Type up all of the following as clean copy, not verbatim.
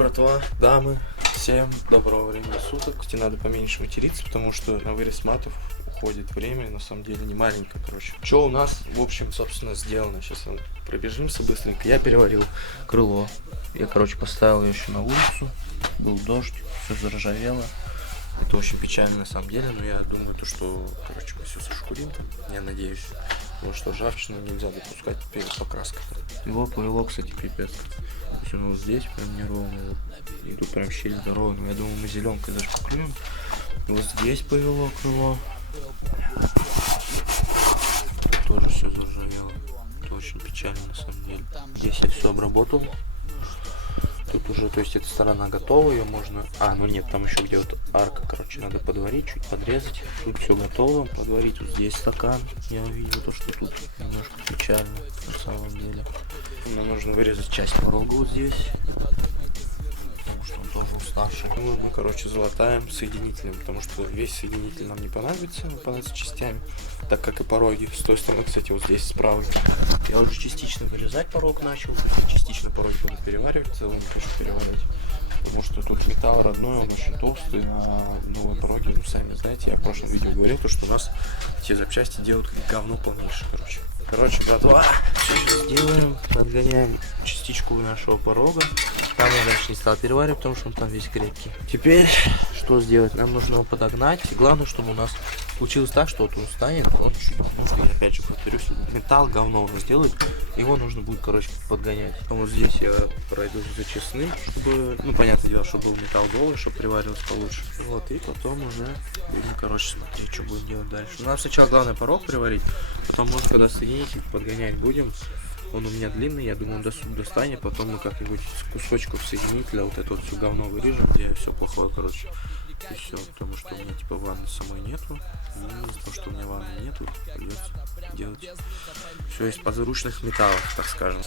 братва, дамы, всем доброго времени суток. Тебе надо поменьше материться, потому что на вырез матов уходит время, на самом деле не маленько, короче. Что у нас, в общем, собственно, сделано? Сейчас пробежимся быстренько. Я переварил крыло. Я, короче, поставил ее еще на улицу. Был дождь, все заржавело. Это очень печально на самом деле, но я думаю, то, что, короче, мы все сошкурим там, я надеюсь. Потому что ржавчину нельзя допускать перед покраской. Его повело, кстати, пипец. То есть он вот здесь прям неровно. И тут прям щель здоровая. Я думаю, мы зеленкой даже поклюем. Вот здесь повело крыло. Тут тоже все заржавело. Это очень печально на самом деле. Здесь я все обработал. Тут уже, то есть эта сторона готова, ее можно... ну нет, там еще где вот арка, короче, надо подварить, чуть подрезать. Тут все готово, подварить. Вот здесь стакан. Я увидел то, что тут немножко печально, на самом деле. Нам нужно вырезать часть порога вот здесь, потому что он тоже уставший. Мы, короче, залатаем соединителем, потому что весь соединитель нам не понадобится, он понадобится частями, так как и пороги. С той стороны, кстати, вот здесь справа. Я уже частично вырезать порог начал, частично порог буду переваривать, целый не хочу переваривать. Потому что тут металл родной, он очень толстый, а новые пороги, ну сами знаете, я в прошлом видео говорил, то, что у нас те запчасти делают говно полнейшее, короче, братва, все сейчас сделаем, подгоняем частичку нашего порога. Там я дальше не стал переваривать, потому что он там весь крепкий. Теперь, что сделать? Нам нужно его подогнать. Главное, чтобы у нас получилось так, что вот он станет, он чуть нужно, я опять же повторюсь, металл говно он сделает, его нужно будет, короче, подгонять. Потом вот здесь я пройду зачистный, чтобы, ну, понятное дело, чтобы был металл голый, чтобы приваривался получше. Вот, и потом уже будем, короче, смотреть, что будем делать дальше. Нам сначала главное порог приварить, потом, может, когда соединитель подгонять будем, он у меня длинный, я думаю, он до сюда достанет, потом мы как-нибудь с кусочков соединителя вот это вот все говно вырежем, где все плохое, короче. И все, потому что у меня типа ванны самой нету. И из-за того, что у меня ванны нету, придется делать все из подручных металлов, так скажем.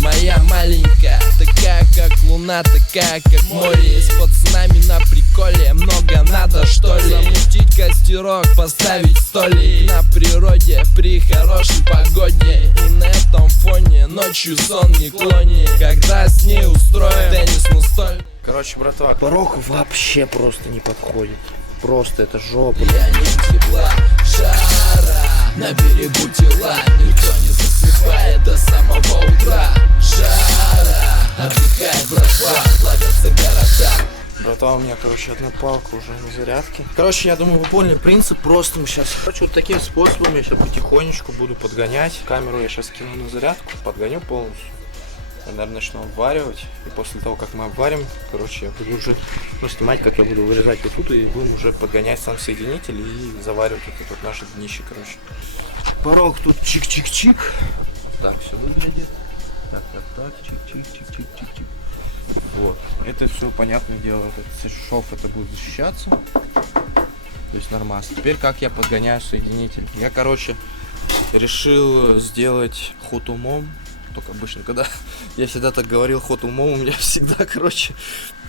Моя маленькая, такая как луна, такая как море. С пацанами на приколе, много надо что ли. Замутить костерок, поставить столик на природе при хорошей погоде. И на этом фоне ночью сон не клонит, когда с ней устроим теннисный столик. Короче, братва, порог вообще просто не подходит. Просто это жопа. Я не тепла, жара, на берегу тела, никто не засыпает до самого утра. Жара, отдыхает братва, плавятся города. Братва, у меня, короче, одна палка уже на зарядке. Короче, я думаю, вы поняли принцип. Просто мы сейчас, короче, вот таким способом я сейчас потихонечку буду подгонять. Камеру я сейчас кину на зарядку, подгоню полностью. Я, наверное, начну обваривать. И после того, как мы обварим, короче, я буду уже снимать, как я буду вырезать вот тут. И будем уже подгонять сам соединитель и заваривать вот это вот наше днище, короче. Порог тут чик-чик-чик. Так все выглядит. Так, чик-чик-чик-чик-чик-чик. Вот. Это все, понятное дело, этот шов это будет защищаться. То есть нормально. Теперь как я подгоняю соединитель. Я, короче, решил сделать ход умом. Только обычно, когда я всегда так говорил ход умом, у меня всегда, короче,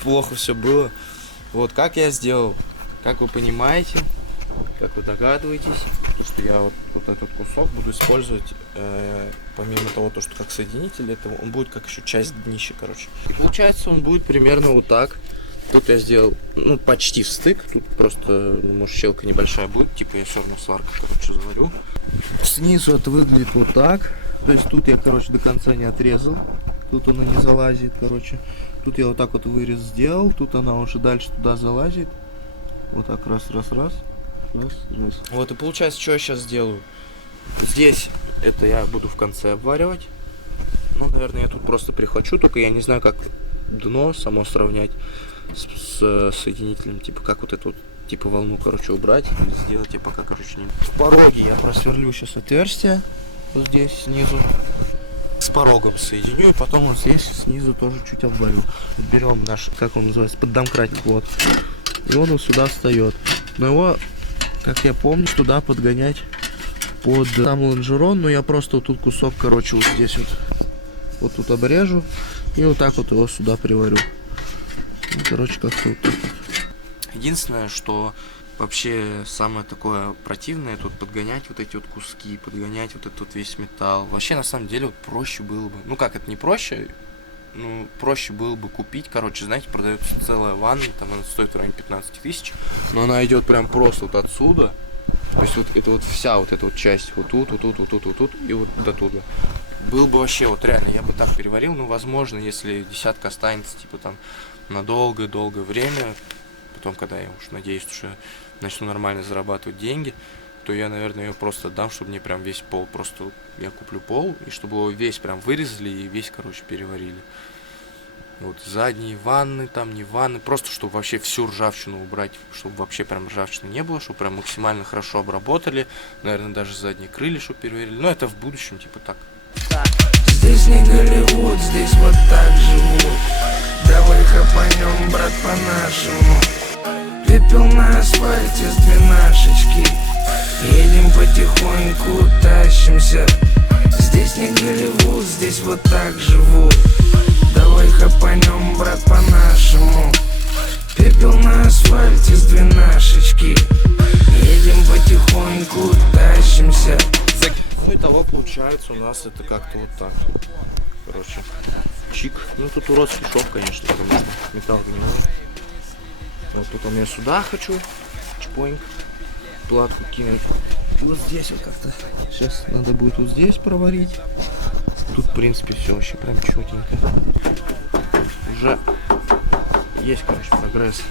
плохо все было. Вот как я сделал, как вы понимаете, как вы догадываетесь, то что я вот этот кусок буду использовать, помимо того, то что как соединитель, это он будет как еще часть днища, короче. И получается он будет примерно вот так. Тут я сделал, ну, почти встык, тут просто, может, щелка небольшая будет, типа я все равно сварку, короче, заварю. Снизу это выглядит вот так. То есть тут я, короче, до конца не отрезал. Тут она не залазит, короче. Тут я вот так вот вырез сделал. Тут она уже дальше туда залазит. Вот так раз. Вот и получается, что я сейчас сделаю. Здесь это я буду в конце обваривать. Ну, наверное, я тут просто прихвачу. Только я не знаю, как дно само сравнять с соединителем. Типа, как вот эту вот, типа, волну, короче, убрать. Или сделать я пока, короче, не... В пороге я просверлю сейчас отверстие. Вот здесь снизу с порогом соединю, и потом вот здесь снизу тоже чуть обварю. Берем наш, как он называется, поддомкратик, вот. И он вот сюда встает. Но его, как я помню, туда подгонять под сам лонжерон. Но я просто вот тут кусок, короче, вот здесь вот тут обрежу. И вот так вот его сюда приварю. Ну, короче, как-то вот так вот. Единственное, что вообще самое такое противное тут подгонять вот эти вот куски, подгонять вот этот вот весь металл. Вообще на самом деле вот проще было бы. Ну как, это не проще, ну, проще было бы купить, короче, знаете, продается целая ванна, там она стоит в районе 15 тысяч, но она идет прям просто вот отсюда, то есть вот это вот вся вот эта вот часть, вот тут, вот тут, вот тут, вот тут и вот до туда. Был бы вообще, вот реально, я бы так переварил, но возможно, если десятка останется, типа там, на долгое-долгое время, потом, когда я уж надеюсь, что начну нормально зарабатывать деньги, то я, наверное, ее просто отдам, чтобы мне прям весь пол, просто я куплю пол, и чтобы его весь прям вырезали и весь, короче, переварили. Вот задние ванны, там не ванны, просто чтобы вообще всю ржавчину убрать, чтобы вообще прям ржавчины не было, чтобы прям максимально хорошо обработали, наверное, даже задние крылья, чтобы переварили, но это в будущем, типа так. Здесь не Голливуд, здесь вот так живут. Давай хапанем, брат, по-нашему. Пепел на асфальте с двенашечки. Едем потихоньку, тащимся. Здесь не Голливуд, здесь вот так живут. Давай хапанем, брат, по-нашему. Пепел на асфальте с двенашечки. Едем потихоньку, тащимся. Ну и того получается у нас это как-то вот так. Короче, чик. Ну тут уродский шов, конечно, потому что металл не надо. Вот тут у меня сюда хочу. Чпоинг. Платку кинуть. Вот здесь вот как-то. Сейчас надо будет вот здесь проварить. Тут, в принципе, все вообще прям четенько. Уже есть, короче, прогресс.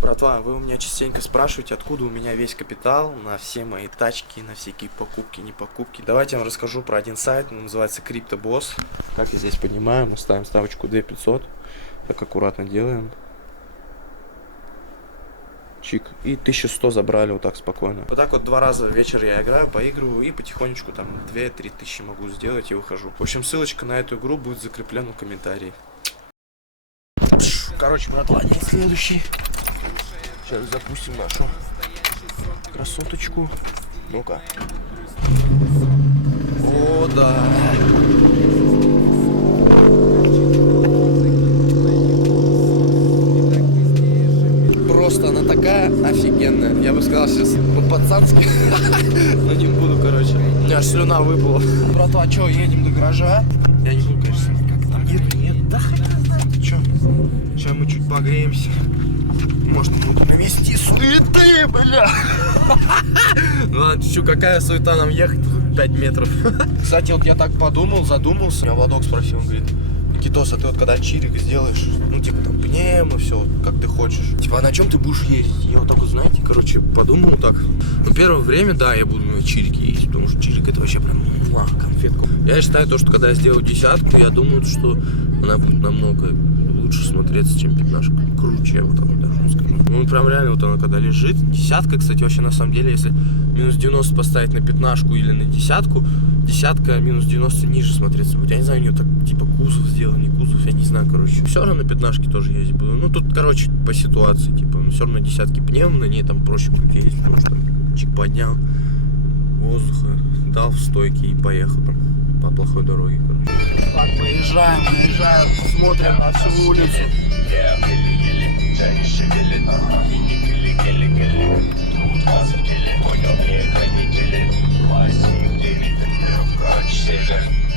Братва, вы у меня частенько спрашиваете, откуда у меня весь капитал на все мои тачки, на всякие покупки, не покупки. Давайте я вам расскажу про один сайт, он называется CryptoBoss. Как я здесь поднимаем, ставим ставочку 2500, так аккуратно делаем. Чик. И 1100 забрали вот так спокойно. Вот так вот 2 раза в вечер я играю, поигрываю и потихонечку там 2-3 тысячи могу сделать и выхожу. В общем, ссылочка на эту игру будет закреплена в комментарии. Короче, братва, день следующий. Сейчас запустим нашу красоточку. Ну-ка. О, да. Просто она такая офигенная. Я бы сказал сейчас по-пацански. Но не буду, короче. У меня аж слюна выпала. Братва, что, едем до гаража? Я не буду, конечно, как там еду, нет. Да хрен знает, что. Сейчас мы чуть погреемся. Может, будет навести суеты, бля. Ну ладно, чё, какая суета нам ехать? 5 метров. Кстати, вот я так подумал, задумался. Меня Владок спросил, он говорит: Никитос, а ты вот когда чирик сделаешь, ну типа там пневмо, все, как ты хочешь. Типа, а на чем ты будешь ездить? Я вот так вот, знаете, короче, подумал так. Ну, первое время, да, я буду на чирике ездить, потому что чирик это вообще прям конфетка. Я считаю то, что когда я сделаю десятку, я думаю, что она будет намного лучше смотреться, чем пятнашка. Круче, я вот так вот даже скажу. Ну, прям реально вот она когда лежит. Десятка, кстати, вообще на самом деле, если минус 90 поставить на пятнашку или на десятку, десятка минус 90 ниже смотреться будет. Я не знаю, у нее так типа кузов сделан, не кузов, я не знаю, короче. Все равно на пятнашке тоже ездить буду. Ну, тут, короче, по ситуации, типа, ну, все равно десятки пневм, на ней там проще будет ездить, потому что там чик поднял, воздуха дал в стойке и поехал там по плохой дороге, короче. Так, выезжаем, смотрим на всю улицу.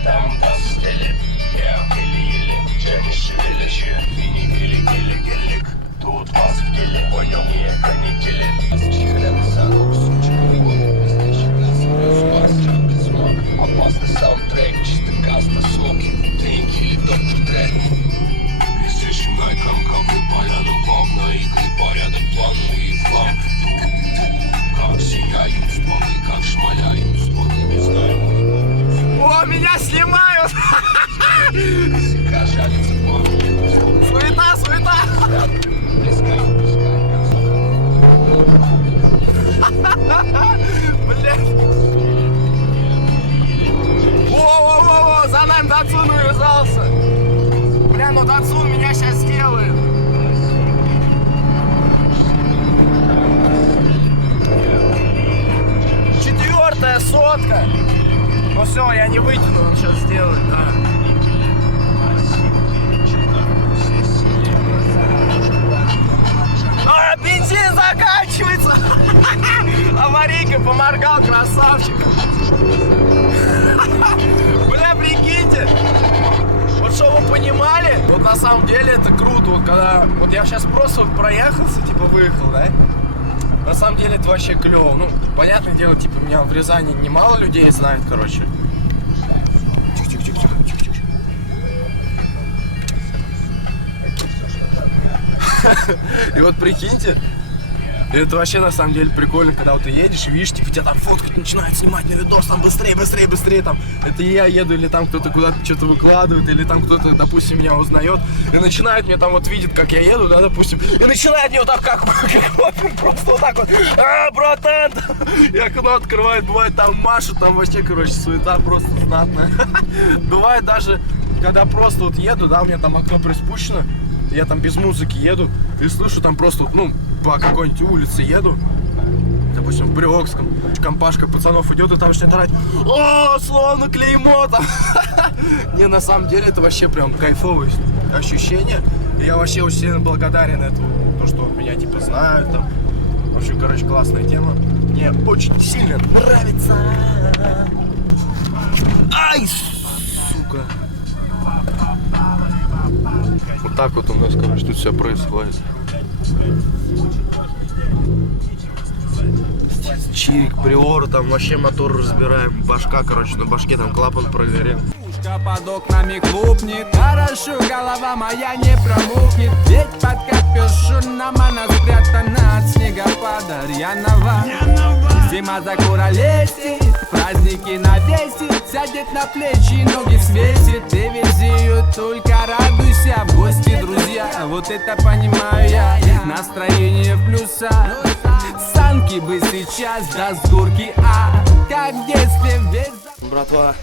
Там постели, я еле-еле, Дженни шевелящие, вини-гели-гели-гелик, тут вас в деле, понял, не канители. Опасный саундтрек, чисто газ на соки, деньги или доктор Дре. Лезешь найком, ковры порядок, плавно игры, порядок, плану и флам. Как сияют стволы, как шмаляют стволы, не знаю. О, меня снимают! Суета, суета! Блядь! Во-во-во-во! За нами Датсун увязался! Бля, ну Датсун меня сейчас сделает! Четвертая сотка! Ну все, я не вытяну, он сейчас сделает, да. А, бензин заканчивается! Аварийка поморгал, красавчик! Бля, прикиньте! понимали, вот на самом деле это круто, вот когда, вот я сейчас просто вот проехался, типа выехал, да, на самом деле это вообще клево, ну, понятное дело, типа меня в Рязани немало людей знает, короче. Тихо-тихо-тихо-тихо-тихо-тихо. И вот прикиньте, это вообще на самом деле прикольно, когда вот ты едешь и видишь, типа тебя там фоткать начинают, снимать на видос, там быстрее, быстрее, быстрее, там, это я еду, или там кто-то куда-то что-то выкладывает, или там кто-то, допустим, меня узнает, и начинает меня там вот видит, как я еду, да, допустим, и начинает мне вот так, как просто вот так вот, братан, и окно открывает, бывает там машут, там вообще, короче, суета просто знатная. Бывает даже, когда просто вот еду, да, у меня там окно приспущено, я там без музыки еду и слышу там просто, ну, по какой-нибудь улице еду, допустим, в Приокском, компашка пацанов идет и там начинает орать: о, словно клеймо там. Не, на самом деле это вообще прям кайфовое ощущение. И я вообще очень сильно благодарен этому, то, что меня типа знают там. В общем, короче, классная тема. Мне очень сильно нравится. Ай, сука. Вот так вот у нас, короче, тут все происходит. Чирик, Приор, там вообще мотор разбираем. Башка, короче, на башке там клапан прогорел. Под окнами клубнит, хорошо, голова моя не промокнет. Ведь под капюшоном она спрятана от снегопада рьяного. Зима закуролесит, праздники навесит, сядет на плечи, ноги свесит. И везию только радуйся, в гости, друзья, вот это понимаю я. Настроение в плюсах, санки бы сейчас до с горки, как в детстве весь. Братва,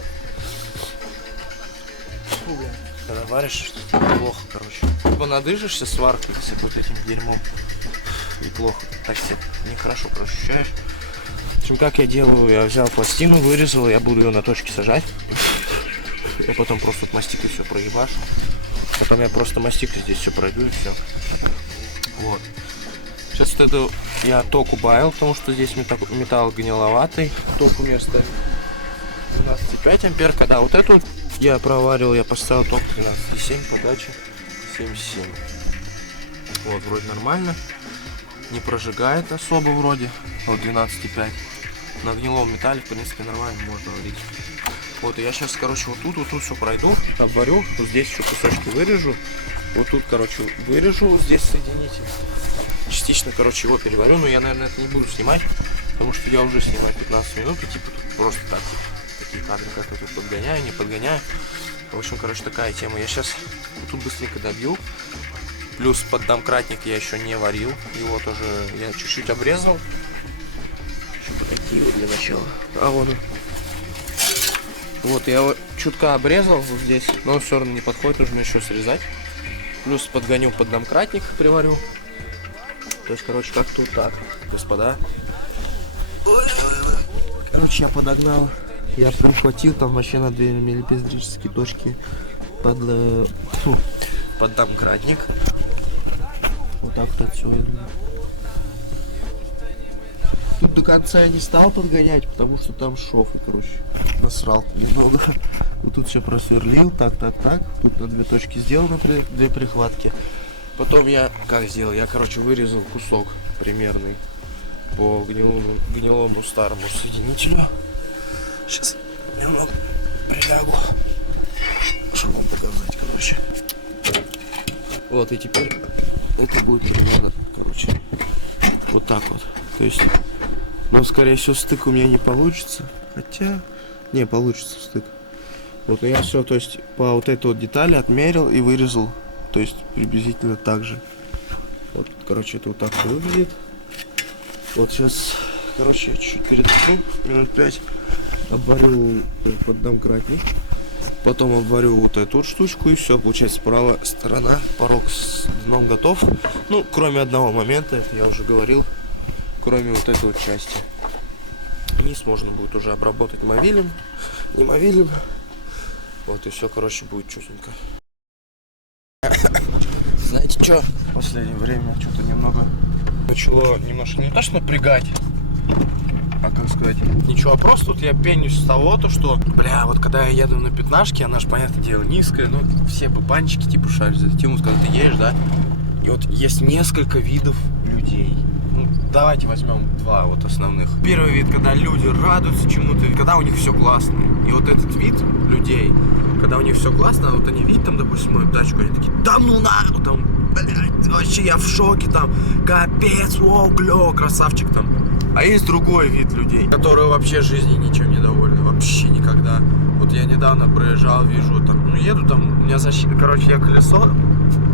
когда варишь, плохо, короче. Либо надышишься сваркой с вот этим дерьмом, и плохо, так себе нехорошо, короче, ощущаешь. В общем, как я делаю, я взял пластину, вырезал, я буду ее на точке сажать. Я потом просто от мастикой все проебашу. Потом я просто мастикой здесь все пройду и все. Вот. Сейчас вот это я ток убавил, потому что здесь металл гниловатый. Ток у меня стоит 12,5 ампер. Когда вот эту я проварил, я поставил ток 13,7, подача 7,7. Вот, вроде нормально. Не прожигает особо вроде. Вот 12,5. На гнилом металле, в принципе, нормально можно варить. Вот, и я сейчас, короче, вот тут все пройду, обварю. Вот здесь еще кусочки вырежу. Вот тут, короче, вырежу, здесь соединитель. Частично, короче, его переварю, но я, наверное, это не буду снимать, потому что я уже снимаю 15 минут, и типа тут просто так, такие кадры, как я тут подгоняю, не подгоняю. В общем, короче, такая тема. Я сейчас тут быстренько добью. Плюс поддомкратник я еще не варил, его тоже я чуть-чуть обрезал. Еще такие вот для начала. А вот он. Вот, я его чутка обрезал вот здесь, но он все равно не подходит, нужно еще срезать. Плюс подгоню поддомкратник, приварю. То есть, короче, как-то вот так, господа. Короче, я подогнал. Я прихватил там вообще на 2 миллипиздрические точки под домкратник. Вот так вот отсюда. Тут до конца я не стал подгонять, потому что там шов, и, короче, насрал немного. Вот тут все просверлил, так. Тут на 2 точки сделал, на 2 прихватки. Потом я, как сделал, я, короче, вырезал кусок примерный по гнилому старому соединителю. Сейчас немного прилягу, чтобы вам показать, короче. Вот, и теперь это будет примерно, короче, вот так вот. То есть, но, скорее всего, стык у меня не получится. Хотя, не, получится стык. Вот, но я все, то есть, по вот этой вот детали отмерил и вырезал. То есть, приблизительно так же. Вот, короче, это вот так выглядит. Вот сейчас, короче, я чуть-чуть передохну, минут 5. Обварю поддомкратник. Потом обварю вот эту вот штучку, и все, получается, правая сторона, порог с дном готов. Ну, кроме одного момента, это я уже говорил, кроме вот этой вот части. Низ можно будет уже обработать мовилем, не мовилем. Вот, и все, короче, будет чутенько. Знаете что? В последнее время что-то немного начало немножко не то что напрягать, как сказать, ничего, а просто тут я пенюсь с того, то что, бля, вот когда я еду на пятнашке, она же, понятное дело, низкая, но все бы банчики типа шарят за тему, когда ты едешь, да, и вот есть несколько видов людей. Ну, давайте возьмем два вот основных. Первый вид, когда люди радуются чему-то, когда у них все классно. И вот этот вид людей, когда у них все классно, вот они видят там, допустим, мою тачку, они такие, да ну нахуй, там, блядь, вообще я в шоке, там, капец, воу, клёво, красавчик там. А есть другой вид людей, которые вообще жизни ничем не довольны, вообще никогда. Вот я недавно проезжал, вижу, там, ну, еду там, у меня защита, короче, я колесо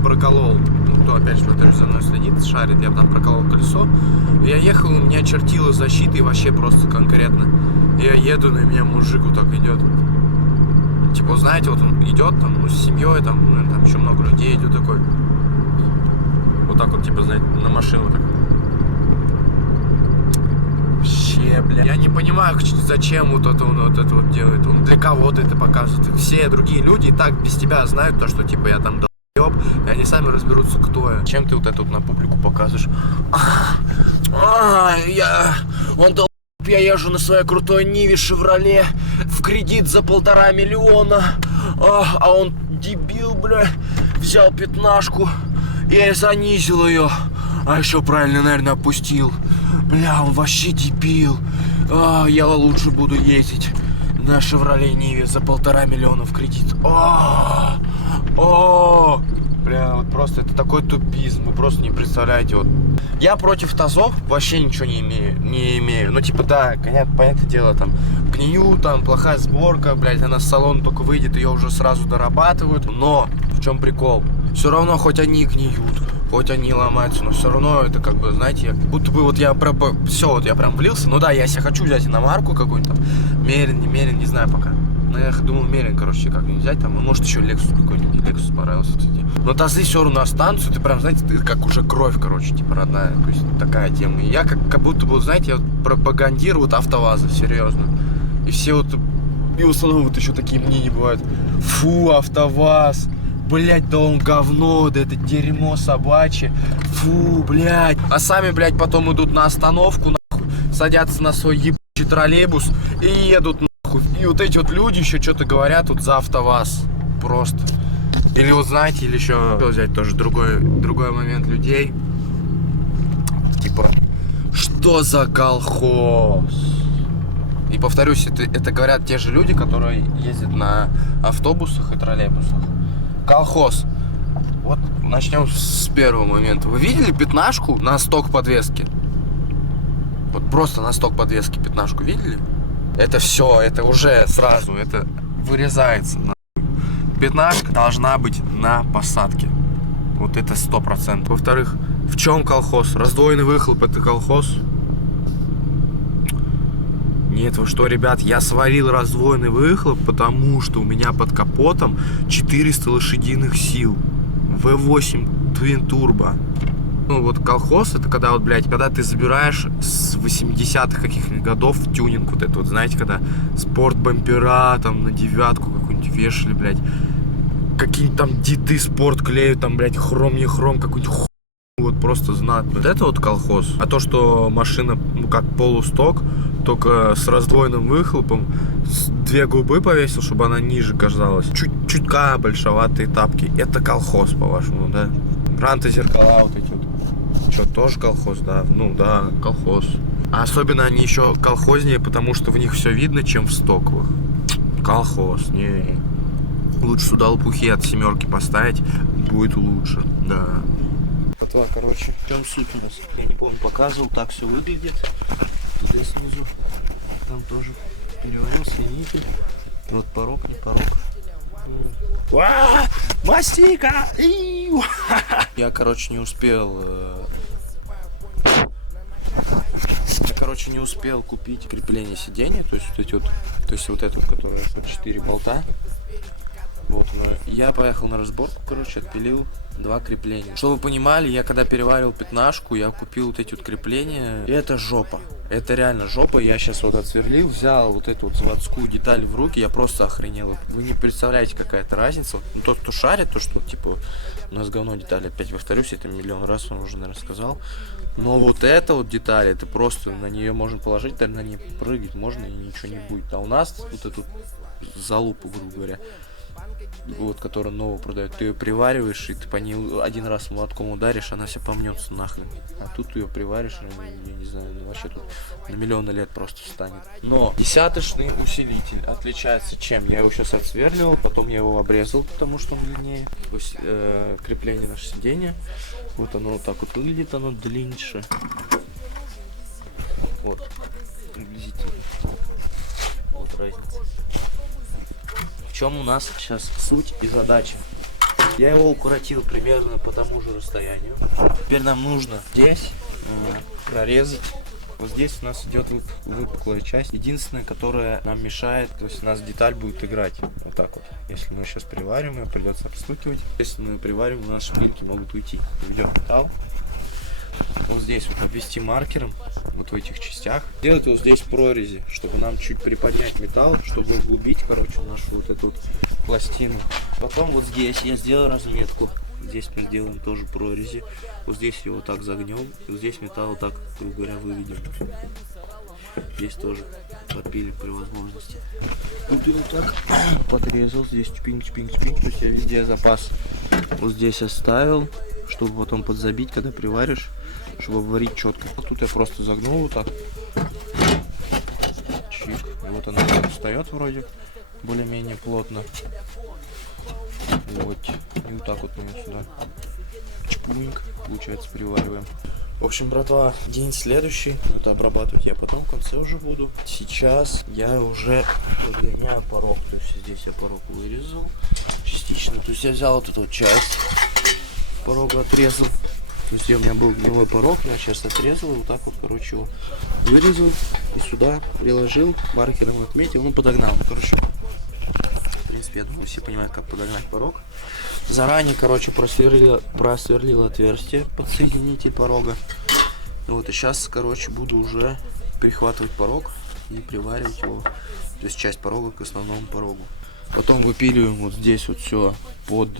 проколол. Ну, кто, опять же, повторюсь, за мной следит, шарит, я там проколол колесо. Я ехал, у меня чертила защита и вообще просто конкретно. Я еду, на меня мужик вот так идет. Типа, знаете, вот он идет там, ну, с семьей, там, ну, там еще много людей идет такой. Вот так вот, типа, знаете, на машину так. Вообще, бля. Я не понимаю, зачем вот это он вот это вот делает. Он для кого-то это показывает. Все другие люди и так без тебя знают то, что, типа, я там долбёб, и они сами разберутся, кто я. Чем ты вот это вот на публику показываешь? Он долбёб, я езжу на своей крутой Ниве Шевроле в кредит за 1,5 миллиона. А он дебил, бля, взял пятнашку и занизил ее. А еще правильно, наверное, опустил. Бля, он вообще дебил. Я лучше буду ездить на Шевроле Ниве за 1,5 миллиона в кредит. Бля, вот просто это такой тупизм. Вы просто не представляете. Вот. Я против тазов вообще ничего не имею. Ну, типа, да, понятное дело, там, гниют, там, плохая сборка, блядь, она с салона только выйдет, ее уже сразу дорабатывают. Но в чем прикол? Все равно, хоть они гниют, хоть они ломаются, но все равно это как бы, знаете, будто бы вот я все, вот я прям влился. Ну да, я себе хочу взять иномарку какую-нибудь там, Мерин, не знаю пока. Но я думал, Мерин, короче, как-нибудь взять там, может еще Lexus какой-нибудь, Lexus понравился, кстати. Но тазы все равно останутся, ты прям, знаете, ты как уже кровь, короче, типа родная, то есть такая тема. И я как будто бы, знаете, я вот пропагандирую вот АвтоВАЗы, серьезно. И все вот, и в основном вот еще такие мнения бывают. Фу, АвтоВАЗ. Блять, да он говно, да это дерьмо собачье. Фу, блять. А сами, блять, потом идут на остановку, нахуй, садятся на свой ебучий троллейбус и едут, нахуй. И вот эти вот люди еще что-то говорят вот за АвтоВАЗ. Просто. Или вот знаете, или еще взять тоже другой момент людей. Типа, что за колхоз? И повторюсь, это говорят те же люди, которые ездят на автобусах и троллейбусах. Колхоз. Вот начнем с первого момента. Вы видели пятнашку на сток подвески? Вот просто на сток подвески пятнашку видели? Это все, это уже сразу, это вырезается. Пятнашка должна быть на посадке. Вот это 100%. Во-вторых, в чем колхоз? Раздвоенный выхлоп — это колхоз? Нет, вы что, ребят, я сварил раздвоенный выхлоп, потому что у меня под капотом 400 лошадиных сил. V8 Twin Turbo. Ну вот колхоз — это когда вот, блядь, когда ты забираешь с 80-х каких-нибудь годов тюнинг вот это вот, знаете, когда спорт-бампера там на девятку какую-нибудь вешали, блядь. Какие-нибудь там деды спорт клеют, там, блядь, хром не хром, какую-нибудь хуйню, вот просто знатно. Вот это вот колхоз. А то, что машина, ну, как полусток, только с раздвоенным выхлопом, 2 губы повесил, чтобы она ниже казалась. Чутка большоватые тапки. Это колхоз, по-вашему, да? Ранты-зеркала вот эти вот. Что, тоже колхоз, да? Ну да, колхоз. А особенно они еще колхознее, потому что в них все видно, чем в стоковых. Колхоз, не. Лучше сюда лопухи от 7 поставить, будет лучше, да. Потва, короче, в чем суть у нас? Я не помню, показывал, так все выглядит. Здесь снизу, там тоже переворил, свинитель. Вот порог, не порог. Мастика! Я, короче, не успел. Не успел купить крепление сиденья, то есть вот эти вот, то есть вот это вот, которое 4 болта. Вот, я поехал на разборку, короче, отпилил 2 крепления. Чтобы вы понимали, я когда переваривал пятнашку, я купил вот эти вот крепления, и это жопа. Это реально жопа. Я сейчас вот отсверлил, взял вот эту вот заводскую деталь в руки, я просто охренел. Вы не представляете, какая это разница. Ну, тот, кто шарит, то, что, типа, у нас говно детали, опять повторюсь, это миллион раз вам уже, наверное, сказал. Но вот эта вот деталь, это просто на нее можно положить, на ней прыгать можно, и ничего не будет. А у нас вот эту залупу, грубо говоря, вот, которую новую продают, ты ее привариваешь, и ты по ней один раз молотком ударишь, она вся помнется нахрен. А тут ты ее приваришь, я не знаю, ну, вообще тут на миллионы лет просто встанет. Но десяточный усилитель отличается чем? Я его сейчас отсверливал, потом я его обрезал, потому что он длиннее. Крепление нашего сиденья. Вот оно вот так вот выглядит, оно длиннее. Вот, приблизительно. Вот разница. В чем у нас сейчас суть и задача? Я его укоротил примерно по тому же расстоянию. Теперь нам нужно здесь прорезать. Вот здесь у нас идет выпуклая часть. Единственная, которая нам мешает, то есть у нас деталь будет играть. Вот так вот. Если мы сейчас приварим, ее придется обстукивать. Если мы приварим, у нас шпильки могут уйти. Уйдет металл. Вот здесь вот обвести маркером, вот в этих частях. Делать вот здесь прорези, чтобы нам чуть приподнять металл, чтобы углубить, короче, нашу вот эту вот пластину. Потом вот здесь я сделаю разметку. Здесь мы сделаем тоже прорези. Вот здесь его так загнем. И вот здесь металл вот так, грубо говоря, выведем. Здесь тоже подпилим при возможности. Тут я вот так подрезал. Здесь чпинг. То есть я везде запас вот здесь оставил, чтобы потом подзабить, когда приваришь, чтобы варить четко. Вот тут я просто загнул вот так. Чик. И вот она встает вроде более-менее плотно. Вот. И вот так вот мы ее сюда чпуньк, получается, привариваем. В общем, братва, день следующий. Это обрабатывать я потом в конце уже буду. Сейчас я уже подгоняю порог. То есть здесь я порог вырезал частично. То есть я взял вот эту вот часть порога, отрезал. То есть у меня был гнилой порог, я сейчас отрезал и вот так вот, короче, его вырезал и сюда приложил, маркером отметил, ну подогнал. Короче, в принципе, я думаю, все понимают, как подогнать порог. Заранее, короче, просверлил отверстие под соединитель порога. Вот, и сейчас, короче, буду уже прихватывать порог и приваривать его, то есть часть порога к основному порогу. Потом выпиливаем вот здесь вот все под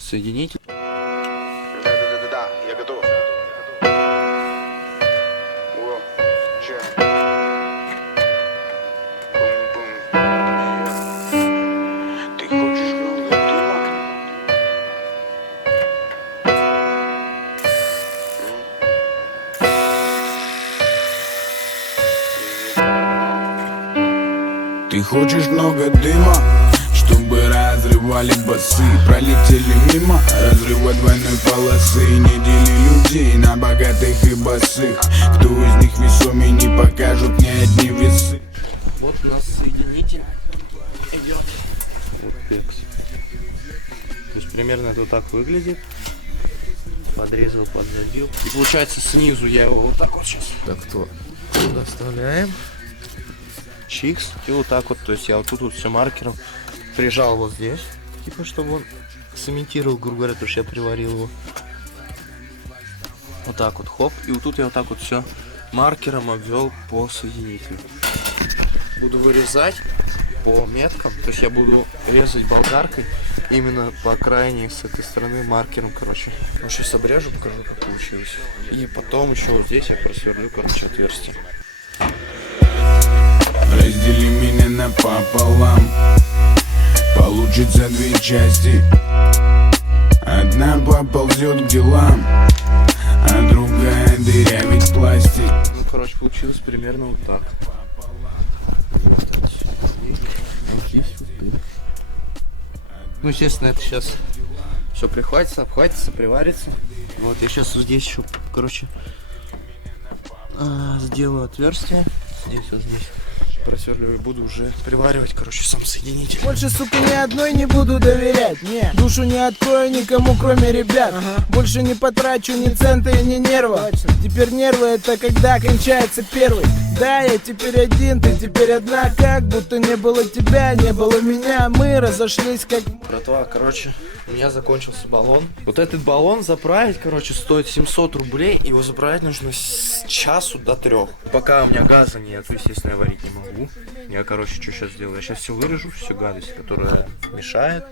соединитель. Да, я готов. О, че? Бум-бум. Ты хочешь много дыма? Ты хочешь много дыма? Чтобы разрывали басы, пролетели мимо, разрыва двойной полосы. Не дели людей на богатых и босых. Кто из них весомее, не покажут ни одни весы. Вот у нас соединитель идет. Вот пекс. То есть примерно это вот так выглядит. Подрезал, подзабил. И получается снизу я его вот так вот сейчас. Так то туда вставляем. Чикс. И вот так вот. То есть я вот тут вот все маркером прижал вот здесь. Типа чтобы он цементировал, грубо говоря, потому что я приварил его. Вот так вот, хоп. И вот тут я вот так вот все маркером обвел по соединителю. Буду вырезать по меткам. То есть я буду резать болгаркой именно по крайней с этой стороны маркером, короче. Ну, сейчас обрежу, покажу, как получилось. И потом еще вот здесь я просверлю, короче, отверстие. Раздели меня напополам. Получится две части. Одна поползет к делам, а другая дырявить пластик. Ну, короче, получилось примерно вот так. Ну, естественно, это сейчас все прихватится, обхватится, приварится. Вот, я сейчас вот здесь еще, короче, сделаю отверстие. Здесь вот здесь. просверливаю, буду уже приваривать, короче, сам соединитель. Больше, сука, ни одной не буду доверять. Не. Душу не открою никому, кроме ребят. Больше не потрачу ни цента и ни нерва. Теперь нервы это когда кончается первый. Да, я теперь один, ты теперь одна. Как будто не было тебя, не было меня. Мы разошлись как... Братва, короче, у меня закончился баллон. Вот этот баллон заправить, короче, стоит 700 рублей. Его заправить нужно с часу до 3. Пока у меня газа нет, естественно, я варить не могу. Я, короче, что сейчас сделаю? Я сейчас все вырежу, всю гадость, которая мешает.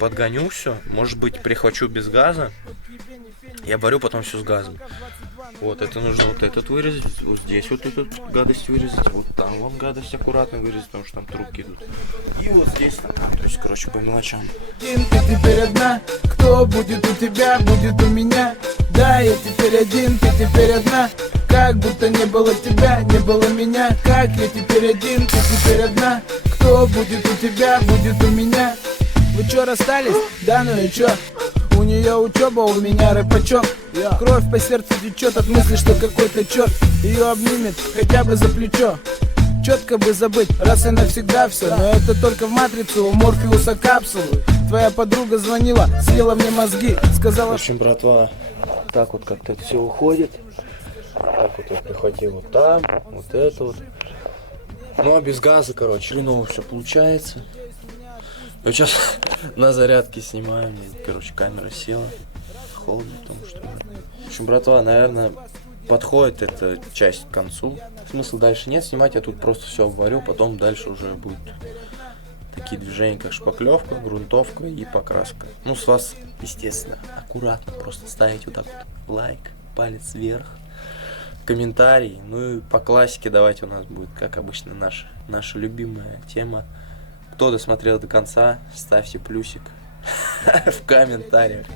Подгоню все. Может быть, прихвачу без газа. Я варю потом все с газом. Вот, это нужно вот этот вырезать, вот здесь вот эту гадость вырезать, вот там вон гадость аккуратно вырезать, потому что там трубки идут. И вот здесь, то есть, короче, по мелочам. Ты теперь одна, кто будет у тебя, будет у меня. Да, я теперь один, ты теперь одна. Как будто не было тебя, не было меня. Как я теперь один, ты теперь одна. Кто будет у тебя, будет у меня. Вы чё, расстались? Да ну и чё? У нее учеба, у меня рэпачок. Кровь по сердцу течет от мысли, что какой-то черт ее обнимет хотя бы за плечо. Четко бы забыть раз и навсегда все. Но это только в матрицу, у Морфеуса капсулы. Твоя подруга звонила, слила мне мозги. Сказала, В общем, братва, так вот как-то это все уходит. Так вот я прихватил вот там, вот это вот. Ну а без газа, короче, хреново все получается. Я сейчас на зарядке снимаю, мне, короче, камера села. Холодно, потому что... В общем, братва, наверное, подходит эта часть к концу. Смысла дальше нет снимать, я тут просто все обварю, потом дальше уже будут такие движения, как шпаклевка, грунтовка и покраска. Ну, с вас, естественно, аккуратно просто ставить вот так вот лайк, палец вверх, комментарий. Ну и по классике давайте у нас будет, как обычно, наша любимая тема. Кто досмотрел до конца, ставьте плюсик в комментариях.